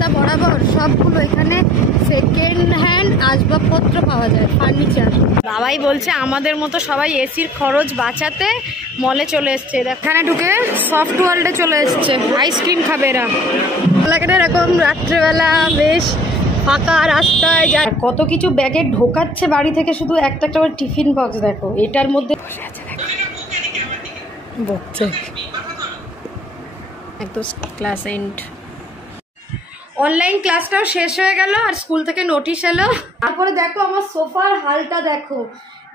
রাস্তা বরাবর সবগুলো এখানে সেকেন্ড হ্যান্ড আসবাবপত্র পাওয়া যায়, ফার্নিচার। বাবাই বলছে আমাদের মতো সবাই এসির খরচ বাঁচাতে মলে চলে এসছে। এখানে ঢুকে সফট ওয়ার্ল্ডে চলে এসছে, আইসক্রিম খাবে এরা। এরকম রাত্রেবেলা বেশ ফাঁকা রাস্তায় যায়, কত কিছু ব্যাগে ঢোকাচ্ছে বাড়ি থেকে, শুধু একটা একটা টিফিন বক্স দেখো, এটার মধ্যে বকছে একদম। ক্লাস এন্ড, অনলাইন ক্লাসটাও শেষ হয়ে গেল আর স্কুল থেকে নোটিশ এলো। তারপরে দেখো আমার সোফার হালটা দেখো,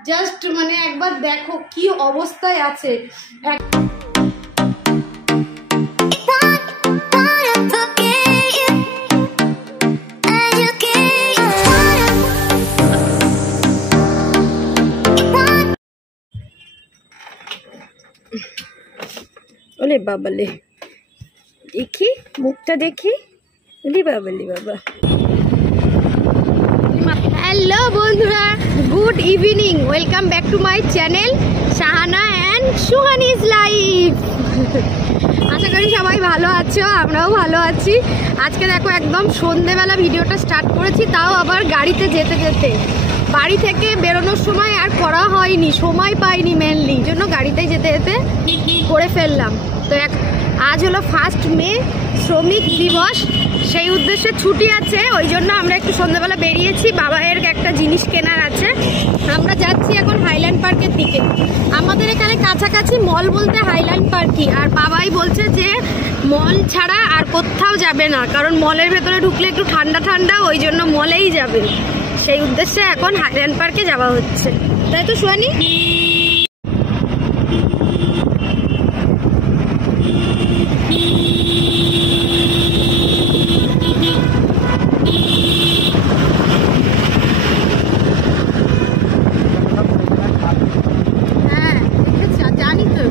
জাস্ট মানে একবার দেখো কি অবস্থায় আছে। ওলে বাবালে, দেখি মুখটা দেখি, ওলে বাবালে বাবা। হ্যালো বন্ধুরা, good evening, welcome back to my channel Shahana and Suhani's life. আশা করি সবাই ভালো আছো, আমরাও ভালো আছি। আজকে দেখো একদম সন্ধেবেলা ভিডিওটা স্টার্ট করেছি, তাও আবার গাড়িতে যেতে যেতে। বাড়ি থেকে বেরোনোর সময় আর করা হয়নি, সময় পাইনি মেনলি, জন্য গাড়িতেই যেতে যেতে করে ফেললাম। তো আজ হলো 1 মে, শ্রমিক দিবস, সেই উদ্দেশ্যে ছুটি আছে, ওই জন্য আমরা একটু সন্ধ্যাবেলা বেরিয়েছি। বাবাইয়ের একটা জিনিস কেনার আছে, আমরা যাচ্ছি এখন হাইল্যান্ড পার্কের দিকে। আমাদের এখানে কাছাকাছি মল বলতে হাইল্যান্ড পার্কই, আর বাবাই বলছে যে মল ছাড়া আর কোথাও যাবে না, কারণ মলের ভেতরে ঢুকলে একটু ঠান্ডা ঠান্ডা, ওই জন্য মলেই যাবে। সেই উদ্দেশ্যে এখন হাইল্যান্ড পার্কে যাওয়া হচ্ছে, তাই তো সুহানি? হ্যাঁ জানি তো,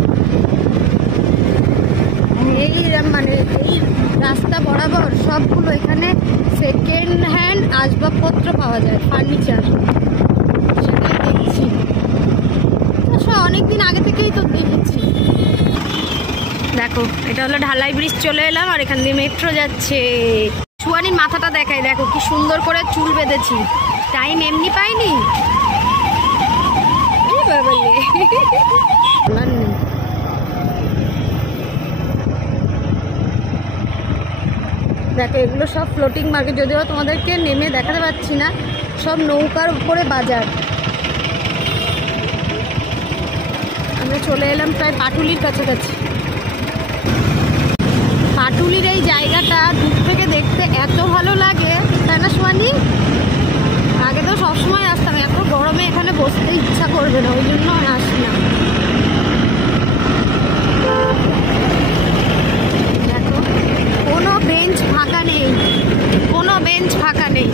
মানে এই রাস্তা বরাবর সবগুলো এখানে সেকেন্ড হ্যান্ড আসবাবপত্র পাওয়া যায়, ফার্নিচার। সেটাই দেখছি, অনেকদিন আগে থেকেই তো দেখেছি। দেখো এটা হলো ঢালাই ব্রিজ, চলে এলাম, আর এখান দিয়ে মেট্রো যাচ্ছে। সুহানির মাথাটা দেখাই, দেখো কি সুন্দর করে চুল বেঁধেছি, টাইম এমনি পাইনি। দেখো এগুলো সব ফ্লোটিং মার্কেট, যদিও তোমাদেরকে নেমে দেখাতে পাচ্ছি না, সব নৌকার উপরে বাজার। আমরা চলে এলাম প্রায় পাটুলির কাছাকাছি। পাটুলির এই জায়গাটা দূর থেকে দেখতে এত ভালো লাগে, তাই না সুহানি? আগে তো সবসময় আসতাম, এত গরমে এখানে বসতে ইচ্ছা করবে না, ওই জন্য আসি না। দেখো কোনো বেঞ্চ ফাঁকা নেই, কোনো বেঞ্চ ফাঁকা নেই,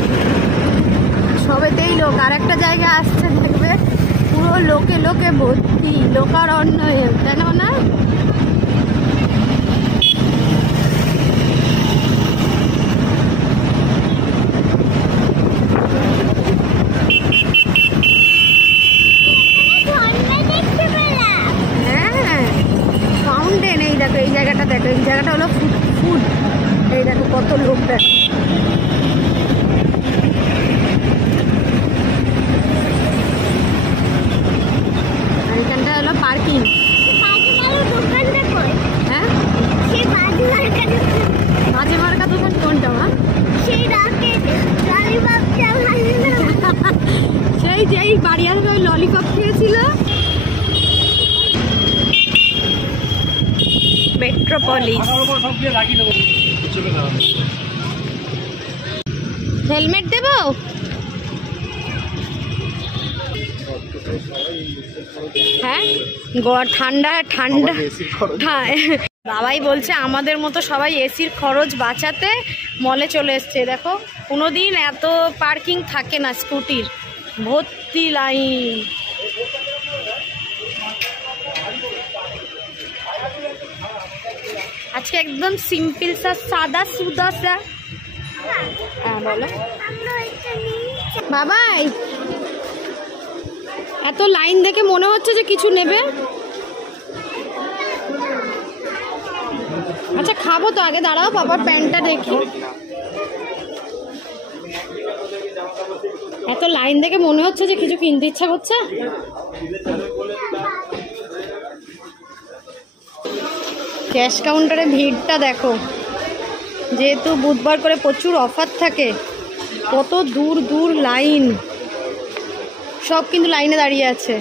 সবেতেই লোক। আর একটা জায়গা আসছে দেখবে, পুরো লোকে লোকে ভর্তি, লোকারণ্য, তাই না? দেখো এই জায়গাটা, দেখো এই জায়গাটা হলো ফুড। এই দেখো কত লোক, দেখো আর এখানটা হলো পার্কিং। হ্যাঁ মাঝে মার্কা দোকান কোনটা মা? সেই যেই বাড়ি আসবে ওই ললিপপ খেয়েছিল। মেট্রোপলিস, হেলমেট দেব? হ্যাঁ ঠান্ডা ঠান্ডা। বাবাই বলছে আমাদের মতো সবাই এসির খরচ বাঁচাতে মলে চলে এসছে। দেখো কোনোদিন এত পার্কিং থাকে না, স্কুটির ভর্তি লাইন। আজকে একদম সিম্পল সা, সাদা সুদা সা। হ্যাঁ বলো বাবাই, এত লাইন দেখে মনে হচ্ছে যে কিছু নেবে। আচ্ছা খাবো তো, আগে দাঁড়াও বাবার প্যান্টটা দেখি। লাইন দেখে মনে হচ্ছে যে কিছু কিনতে ইচ্ছা করছে। ক্যাশ কাউন্টারে ভিড়টা দেখো, যেহেতু বুধবার করে প্রচুর অফার থাকে, কত দূর দূর লাইন, সব কিন্তু লাইনে দাঁড়িয়ে আছে।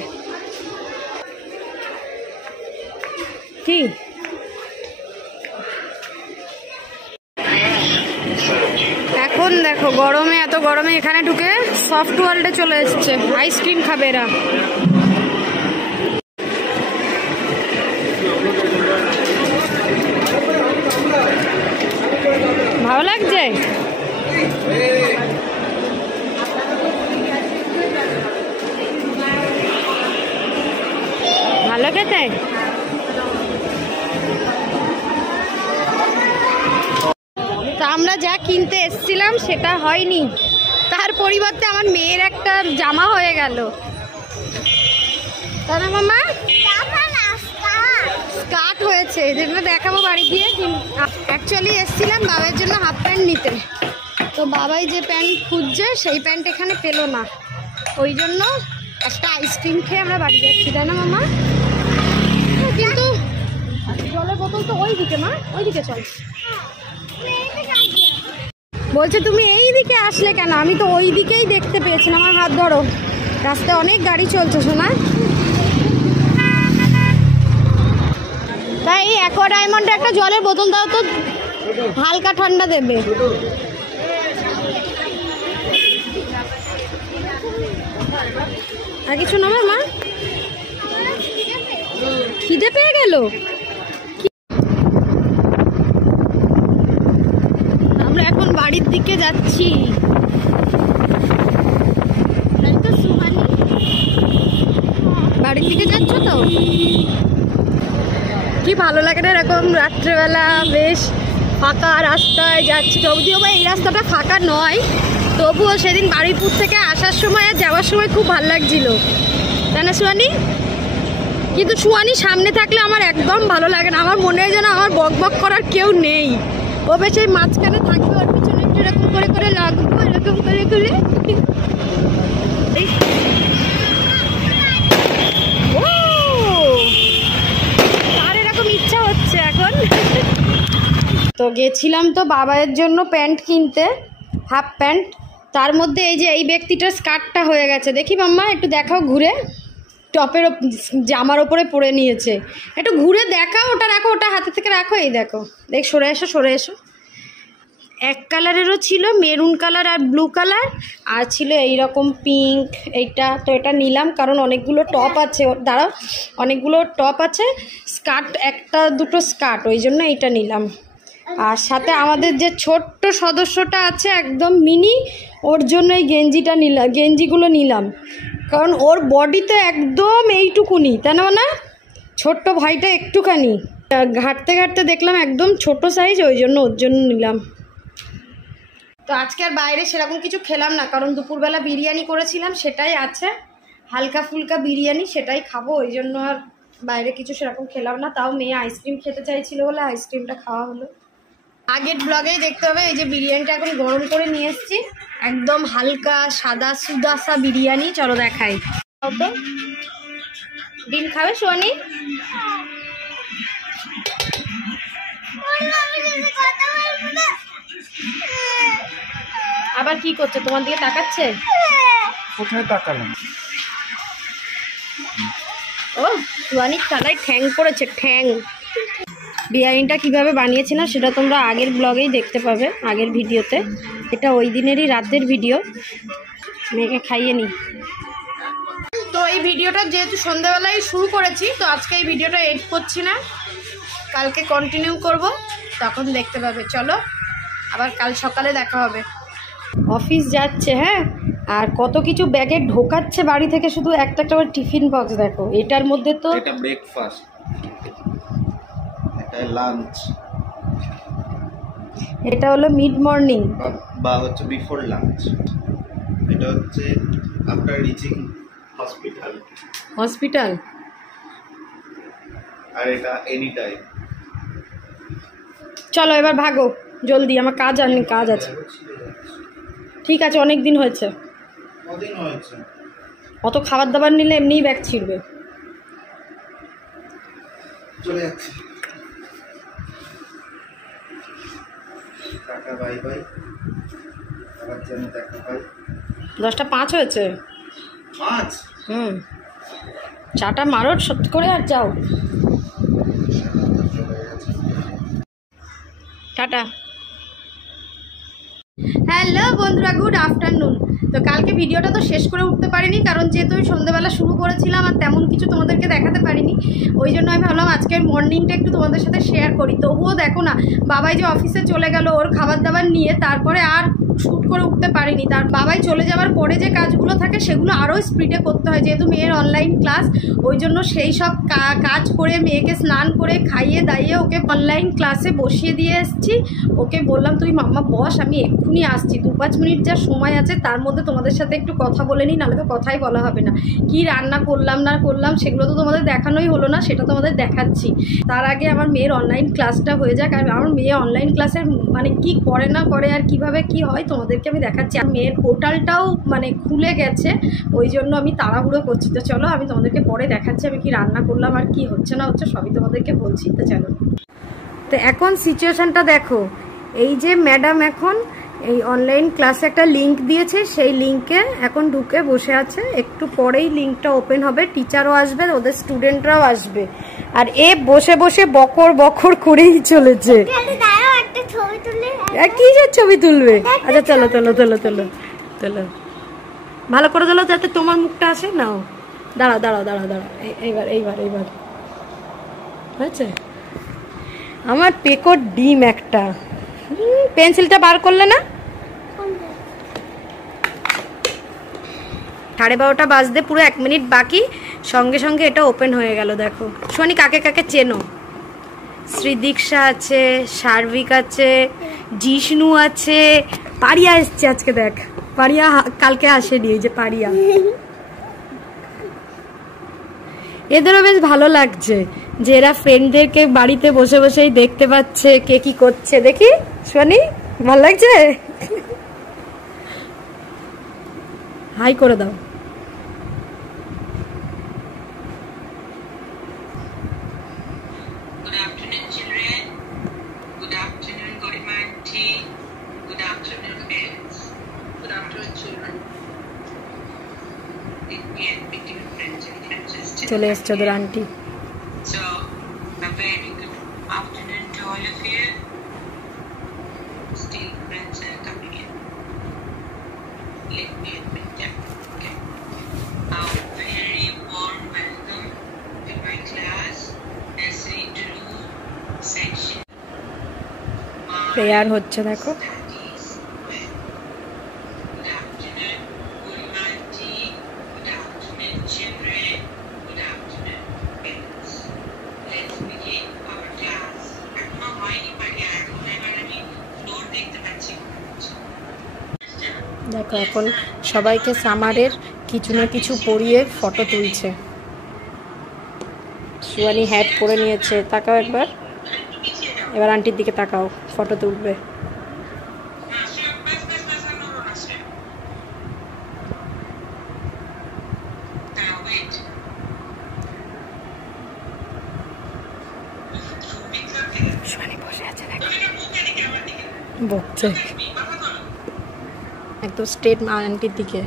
কি এখন দেখো গরমে, এত গরমে এখানে ঢুকে সফট ওয়ার্ল্ডে চলে এসছে, আইসক্রিম খাবে এরা। ভালো লাগছে? ভালো খেতে? তা আমরা যা কিনতে এসেছিলাম সেটা হয়নি, তার পরিবর্তে আমার মেয়ের একটা জামা হয়ে গেল, তাই না মামা? স্কার্ট হয়েছে, যেগুলো দেখাবো বাড়ি গিয়ে। অ্যাকচুয়ালি এসেছিলাম বাবার জন্য হাফ প্যান্ট নিতে, তো বাবাই যে প্যান্ট খুঁজছে সেই প্যান্ট এখানে পেলো না, ওই জন্য একটা আইসক্রিম খেয়ে আমরা বাড়ি যাচ্ছি, তাই না মামা? কিন্তু জলের বোতল তো ওই দিকে, না ওই দিকে চল। বলছে তুমি এই দিকে আসলে কেন? আমি তো ওই দিকেই দেখতে পেয়েছি, আমার হাত ধরো, রাস্তায় অনেক গাড়ি চলছে শোনা। তাই অ্যাকোয়া ডায়মন্ডে একটা জলের বোতল দাও তো, হালকা ঠান্ডা দেবে। আর কিছু না মা? খিদে পেয়ে গেল। আমরা এখন বাড়ির দিকে যাচ্ছি, বাড়ির দিকে যাচ্ছ তো? কি ভালো লাগে না এরকম রাত্রেবেলা বেশ ফাঁকা রাস্তায় যাচ্ছি, যদিও বা এই রাস্তাটা ফাঁকা নয়, তবুও সেদিন বাড়িপুর থেকে আসার সময় আর যাওয়ার সময় খুব ভালো লাগছিল, তাই না সুয়ানি? কিন্তু সুয়ানি সামনে থাকলে আমার একদম ভালো লাগে না, আমার মনে হয় যেন আমার বক বক করার কেউ নেই, ও বেশ এই মাঝখানে থাকবে, ওর পিছনে একটু এরকম করে করে লাগবো, এরকম করে করে। ইচ্ছা হচ্ছে এখন। তো গেছিলাম তো বাবাইয়ের জন্য প্যান্ট কিনতে, হাফ প্যান্ট, তার মধ্যে এই যে এই ব্যক্তিটার স্কার্টটা হয়ে গেছে, দেখি মাম্মা একটু দেখাও ঘুরে, টপের জামার ওপরে পরে নিয়েছে, একটু ঘুরে দেখাও, ওটা রাখো, ওটা হাতে থেকে রাখো, এই দেখো, দেখ সরে এসো সরে এসো। এক কালারেরও ছিল, মেরুন কালার আর ব্লু কালার, আর ছিল এইরকম পিঙ্ক, এইটা তো এটা নিলাম কারণ অনেকগুলো টপ আছে, দাঁড়াও অনেকগুলো টপ আছে, স্কার্ট একটা দুটো স্কার্ট, ওই জন্য এইটা নিলাম। আর সাথে আমাদের যে ছোট্ট সদস্যটা আছে একদম মিনি, ওর জন্য এই গেঞ্জিটা নিলাম, গেঞ্জিগুলো নিলাম, কারণ ওর বডিতে একদম এইটুকুনি, তাই না? ছোট্ট ভাইটা একটুখানি, ঘাঁটতে ঘাঁটতে দেখলাম একদম ছোট সাইজ, ওই জন্য ওর জন্য নিলাম। তো আজকে আর বাইরে সেরকম কিছু খেলাম না, কারণ দুপুরবেলা বিরিয়ানি করেছিলাম, সেটাই আছে, হালকা ফুলকা বিরিয়ানি, সেটাই খাবো, ওই জন্য আর বাইরে কিছু সেরকম খেলাম না। তাও মেয়ে আইসক্রিম খেতে চাইছিল বলে আইসক্রিমটা খাওয়া হলো। আগের ব্লগেই দেখতে হবে, এই যে বিরিয়ানিটা এখন গরম করে নিয়ে এসেছি, একদম হালকা সাদা সুদাসা বিরিয়ানি, চলো দেখাই। ডিম খাবে সোয়ানি? আবার কি করছে, তোমার দিকে তাকাচ্ছে? কোথায় তাকালাম? ও সোয়ানির থালায় ঠ্যাং পড়েছে, ঠ্যাং। বিরিয়ানিটা কিভাবে বানিয়েছি না সেটা তোমরা আগের ব্লগেই দেখতে পাবে, আগের ভিডিওতে, এটা ওই দিনেরই রাতের ভিডিও, মেয়েকে খাইয়ে নি। তো এই ভিডিওটা যেহেতু সন্ধ্যাবেলায় শুরু করেছি, তো আজকে এই ভিডিওটা এডিট করছি না, কালকে কন্টিনিউ করব, তখন দেখতে পাবে। চলো আবার কাল সকালে দেখা হবে। অফিস যাচ্ছে, হ্যাঁ, আর কত কিছু ব্যাগে ঢোকাচ্ছে বাড়ি থেকে, শুধু একটা একটা টিফিন বক্স দেখো, এটার মধ্যে তো এটা ব্রেকফাস্ট, এটা লাঞ্চ, এটা হলো মিড মর্নিং বা হচ্ছে বিফোর লাঞ্চ, এটা হচ্ছে আফটার রিচিং হসপিটাল, আর এটা এনি টাইম। চলো এবার ভাগো জলদি, আমার কাজ আছে। ঠিক আছে, অনেক দিন হয়েছে। কদিন হয়েছে? অত খাবার দাবার নিলে এমনিই ব্যাগ ছিঁড়বে। চলে যাচ্ছি, টাটা বাই বাই, আবার যেন দেখা পাই। 10:05 হয়েছে। 5? চাটা মারো সত্যি করে আর যাও। টাটা। হ্যালো বন্ধুরা, গুড আফটারনুন। তো কালকে ভিডিওটা তো শেষ করে উঠতে পারিনি, কারণ যেহেতু আমি সন্ধ্যেবেলা শুরু করেছিলাম আর তেমন কিছু তোমাদেরকে দেখাতে পারিনি, ওই জন্য আমি ভাবলাম আজকের মর্নিংটা একটু তোমাদের সাথে শেয়ার করি। তবুও দেখো না, বাবাই যে অফিসে চলে গেল ওর খাবার দাবার নিয়ে, তারপরে আর শ্যুট করে উঠতে পারিনি। তার বাবাই চলে যাওয়ার পরে যে কাজগুলো থাকে সেগুলো আরও স্পিডে করতে হয়, যেহেতু মেয়ের অনলাইন ক্লাস, ওই জন্য সেই সব কাজ করে মেয়েকে স্নান করে খাইয়ে দাইয়ে ওকে অনলাইন ক্লাসে বসিয়ে দিয়ে এসেছি। ওকে বললাম তুই মাম্মা বস, আমি এক্ষুনি আসছি, 2-5 মিনিট যা সময় আছে তার মধ্যে তোমাদের সাথে একটু কথা বলে নিই, নাহলে তো কথাই বলা হবে না। কি রান্না করলাম না করলাম সেগুলো তো তোমাদের দেখানোই হলো না, সেটা তোমাদের দেখাচ্ছি। তার আগে আমার মেয়ের অনলাইন ক্লাসটা হয়ে যাক। আর আমার মেয়ে অনলাইন ক্লাসের মানে কি করে না করে আর কিভাবে কি হয় তোমাদেরকে আমি দেখাচ্ছি। আর মেয়ের পোর্টালটাও মানে খুলে গেছে, ওই জন্য আমি তাড়াহুড়ো করছি। তো চলো আমি তোমাদেরকে পরে দেখাচ্ছি আমি কি রান্না করলাম আর কি হচ্ছে না হচ্ছে সবই তোমাদেরকে বলছি। তো চলো, তো এখন সিচুয়েশনটা দেখো। এই যে ম্যাডাম এখন এই অনলাইন ক্লাসে একটা লিঙ্ক দিয়েছে, সেই লিঙ্কে এখন ঢুকে বসে আছে। একটু পরেই লিঙ্কটা ওপেন হবে, টিচারও আসবে, ওদের স্টুডেন্টরাও আসবে। আর এ বসে বসে বকর বকর করেই চলেছে। কিসের ছবি তুলবে? আচ্ছা চলো চলো চলো চলো চলো, ভালো করে তোলো যাতে তোমার মুখটা আসে। নাও দাঁড়াও দাঁড়াও দাঁড়াও দাঁড়াও, এইবার এইবার এইবার হয়েছে। আমার পেকর ডিম একটা। পেন্সিলটা বার করলে না? 12:30 বাজতে পুরো 1 মিনিট বাকি, সঙ্গে সঙ্গে এটা ওপেন হয়ে গেল। দেখো শোনি কাকে কাকে চেনো। শ্রীদীক্ষা আছে, সার্বিক আছে, জিষ্ণু আছে, পারিয়া এসছে আজকে। দেখ পারিয়া কালকে আসেনি, এই যে পারিয়া। এদেরও বেশ ভালো লাগছে যে এরা ফ্রেন্ডদেরকে বাড়িতে বসে বসেই দেখতে পাচ্ছে কে কি করছে। দেখি শোনি, ভালো লাগছে? হাই করে দাও। চলে এসছে ওদের আন্টি। প্রেয়ার হচ্ছে দেখো। দেখো এখন সবাইকে সামারের কিছু না কিছু পরিয়ে ফটো তুলছে। সুয়ানি হ্যাট পরে নিয়েছে, তাকাও একবার, এবার আন্টির দিকে তাকাও, ফটো তুলবে। সুয়ানি বসে আছে বকছে একদম স্ট্রেট আন্টির দিকে।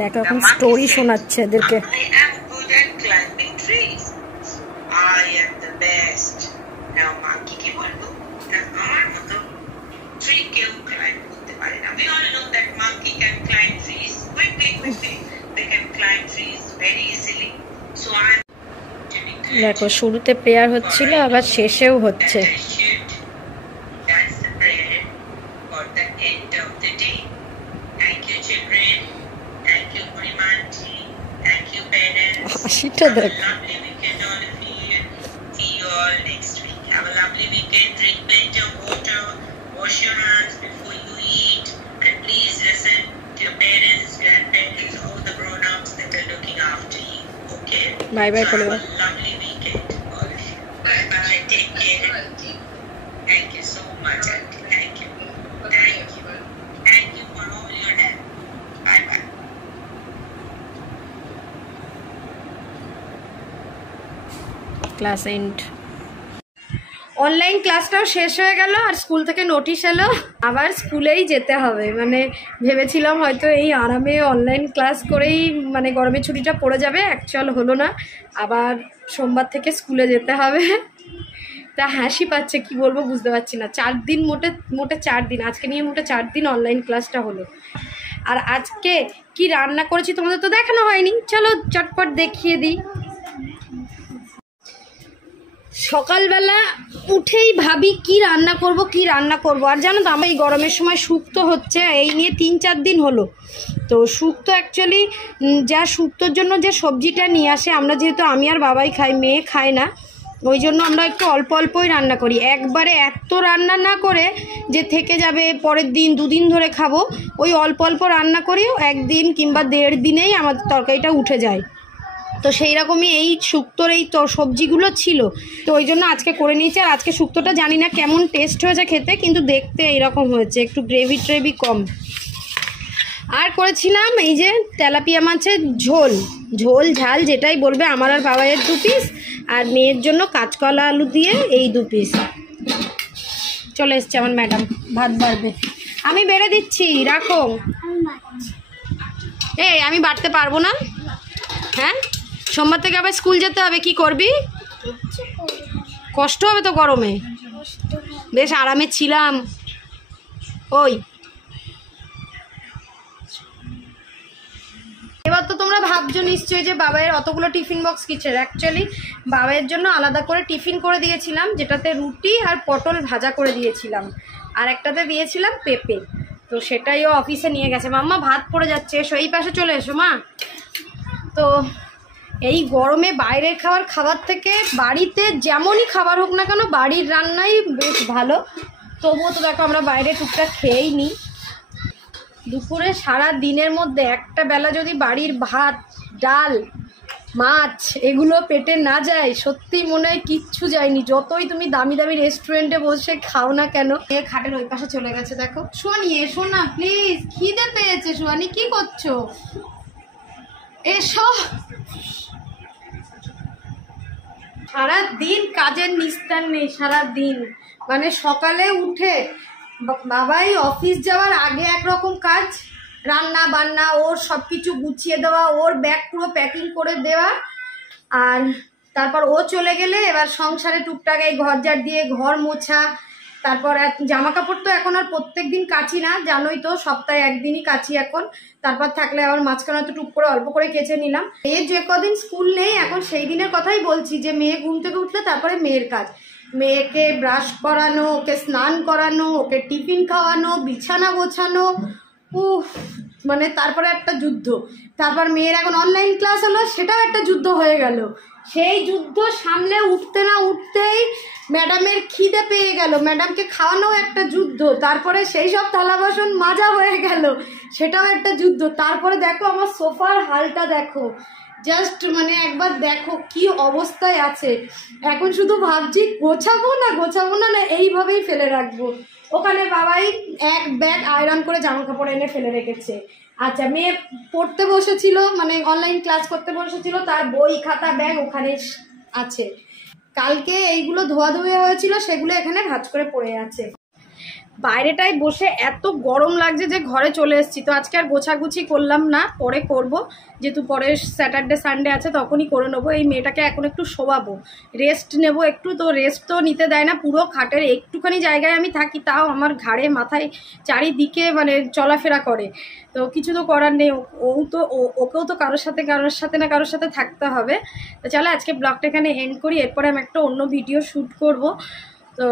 দেখো এখন স্টোরি শোনাচ্ছে এদেরকে। দেখো শুরুতে প্রেয়ার হচ্ছিল, আবার শেষেও হচ্ছে। মুখটা দেখ। Have a lovely weekend. Drink plenty of water. Wash your hands before you eat. And please listen to your parents, grandparents, all the grown-ups that are looking after you. Okay? Bye bye. So have a lovely weekend, all of you. Bye bye. Take care. Thank you so much, Auntie. Thank you. Thank you. Thank you for all your help. Bye bye. Class end. Online ক্লাসটাও শেষ হয়ে গেল আর school থেকে notice এলো আবার স্কুলেই যেতে হবে। মানে ভেবেছিলাম হয়তো এই আরামে অনলাইন ক্লাস করেই মানে গরমের ছুটিটা পড়ে যাবে, অ্যাকচুয়াল হলো না, আবার সোমবার থেকে স্কুলে যেতে হবে। তা হাসি পাচ্ছে, কি বলবো বুঝতে পারছি না। 4 দিন মোটে 4 দিন, আজকে নিয়ে মোটে 4 দিন অনলাইন ক্লাসটা হলো। আর আজকে কি রান্না করেছি তোমাদের তো দেখানো হয়নি, চলো চটপট দেখিয়ে দিই। সকালবেলা উঠেই ভাবি কি রান্না করব। আর জানো তো আমার এই গরমের সময় শুক্তো হচ্ছে, এই নিয়ে 3-4 দিন হলো। তো শুক্তো অ্যাকচুয়ালি যা শুক্তোর জন্য যে সবজিটা নিয়ে আসে, আমরা যেহেতু আমি আর বাবাই খাই, মেয়ে খায় না, ওই জন্য আমরা একটু অল্প অল্পই রান্না করি। একবারে এত রান্না না করে যে থেকে যাবে পরের দিন 2 দিন ধরে খাবো, ওই অল্প অল্প রান্না করি, 1 দিন কিংবা 1.5 দিনেই আমাদের তরকারিটা উঠে যায়। তো সেই রকমই এই শুক্তোর এই সবজিগুলো ছিল, তো ওই জন্য আজকে করে নিয়েছি। আর আজকে শুক্তোটা জানি না কেমন টেস্ট হয়েছে খেতে, কিন্তু দেখতে এইরকম হয়েছে, একটু গ্রেভি কম। আর করেছিলাম এই যে তেলাপিয়া মাছের ঝোল ঝাল যেটাই বলবে, আমার আর বাবাইয়ের 2 পিস, আর মেয়ের জন্য কাঁচকলা আলু দিয়ে এই 2 পিস। চলে এসছে আমার ম্যাডাম, ভাত বাড়বে, আমি বেড়ে দিচ্ছি, রাখো। এই আমি বাড়তে পারবো না। হ্যাঁ, সোমবার থেকে আবার স্কুল যেতে হবে, কি করবি? কষ্ট হবে তো গরমে, বেশ আরামে ছিলাম। ওই এবার তো তোমরা ভাবছো নিশ্চয়ই যে বাবাইয়ের অতগুলো টিফিন বক্স কিসের। অ্যাকচুয়ালি বাবাইয়ের জন্য আলাদা করে টিফিন করে দিয়েছিলাম, যেটাতে রুটি আর পটল ভাজা করে দিয়েছিলাম, আর একটাতে দিয়েছিলাম পেঁপে। তো সেটাই ও অফিসে নিয়ে গেছে। মাম্মা ভাত পড়ে যাচ্ছে, এসো এই পাশে চলে এসো মা। তো এই গরমে বাইরের খাবার থেকে বাড়িতে যেমনই খাবার হোক না কেন, বাড়ির রান্নাই বেশ ভালো। তবুও তো দেখো আমরা বাইরে টুকটাক খেয়েই নিই। দুপুরে সারা দিনের মধ্যে একটা বেলা যদি বাড়ির ভাত, ডাল, মাছ এগুলো পেটে না যায়, সত্যি মনে হয় কিচ্ছু যায়নি। যতই তুমি দামি দামি রেস্টুরেন্টে বসে খাও না কেন। এ খাটের ওই পাশে চলে গেছে, দেখো। সোয়ানি এসো না প্লিজ, খিদে পেয়েছে। সোয়ানি কি করছো? এসো। সারা দিন কাজের নিস্তার নেই, সারা দিন মানে সকালে উঠে বাবাই অফিস যাওয়ার আগে একরকম কাজ, রান্না বান্না, ওর সব কিছু গুছিয়ে দেওয়া, ওর ব্যাগ পুরো প্যাকিং করে দেওয়া, আর তারপর ও চলে গেলে এবার সংসারে টুকটাক এই ঘর ঝাড় দিয়ে ঘর মোছা, তারপর জামা কাপড় তো এখন আর প্রত্যেক দিন কাচি না, জানোই তো, সপ্তাহে 1 দিনই কাচি এখন। তারপর থাকলে আবার মাঝখানে তো টুক করে অল্প করে কেচে নিলাম। মেয়ের যে কদিন স্কুল নেই এখন সেই দিনের কথাই বলছি, যে মেয়ে ঘুম থেকে উঠলে তারপরে মেয়ের কাজ, মেয়েকে ব্রাশ করানো, ওকে স্নান করানো, ওকে টিফিন খাওয়ানো, বিছানা গোছানো, উফ, মানে তারপরে একটা যুদ্ধ। তারপর মেয়ের এখন অনলাইন ক্লাস হলো, সেটাও একটা যুদ্ধ হয়ে গেল। সেই যুদ্ধ সামলে উঠতে না উঠতেই ম্যাডামের খিদে পেয়ে গেল, ম্যাডামকে খাওয়ানো একটা যুদ্ধ। তারপরে সেই সব থালা বাসন মাজা হয়ে গেল, সেটাও একটা যুদ্ধ। তারপরে দেখো আমার সোফার হালটা দেখো, জাস্ট মানে একবার দেখো কি অবস্থায় আছে। এখন শুধু ভাবছি গোছাবো না এইভাবেই ফেলে রাখবো। ওখানে বাবাই 1 ব্যাগ আয়রন করে জামা কাপড় এনে ফেলে রেখেছে। আচ্ছা, মেয়ে পড়তে বসেছিল, মানে অনলাইন ক্লাস করতে বসেছিল, তার বই খাতা ব্যাগ ওখানে আছে। কালকে এইগুলো ধোয়াধুয়ি হয়েছিল, সেগুলো এখানে ভাঁজ করে পড়ে আছে। বাইরেটায় বসে এত গরম লাগছে যে ঘরে চলে এসেছি। তো আজকে আর গোছাগুছি করলাম না, পরে করব, যেহেতু পরে স্যাটারডে সানডে আছে তখনই করে নেবো। এই মেয়েটাকে এখন একটু শোয়াবো, রেস্ট নেব একটু। তো রেস্ট তো নিতে দেয় না, পুরো খাটের একটুখানি জায়গায় আমি থাকি, তাও আমার ঘাড়ে মাথায় চারিদিকে মানে চলাফেরা করে। তো কিছু তো করার নেই, ওকেও তো কারোর সাথে থাকতে হবে। তো চলো আজকে ব্লগটা এখানে এন্ড করি, এরপরে আমি একটা অন্য ভিডিও শ্যুট করব। তো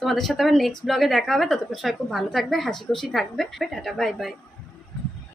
তোমাদের সাথে আবার নেক্সট ব্লগে দেখা হবে। ততক্ষণ সবাই খুব ভালো থাকবে, হাসি খুশি থাকবে। Tata, bye bye.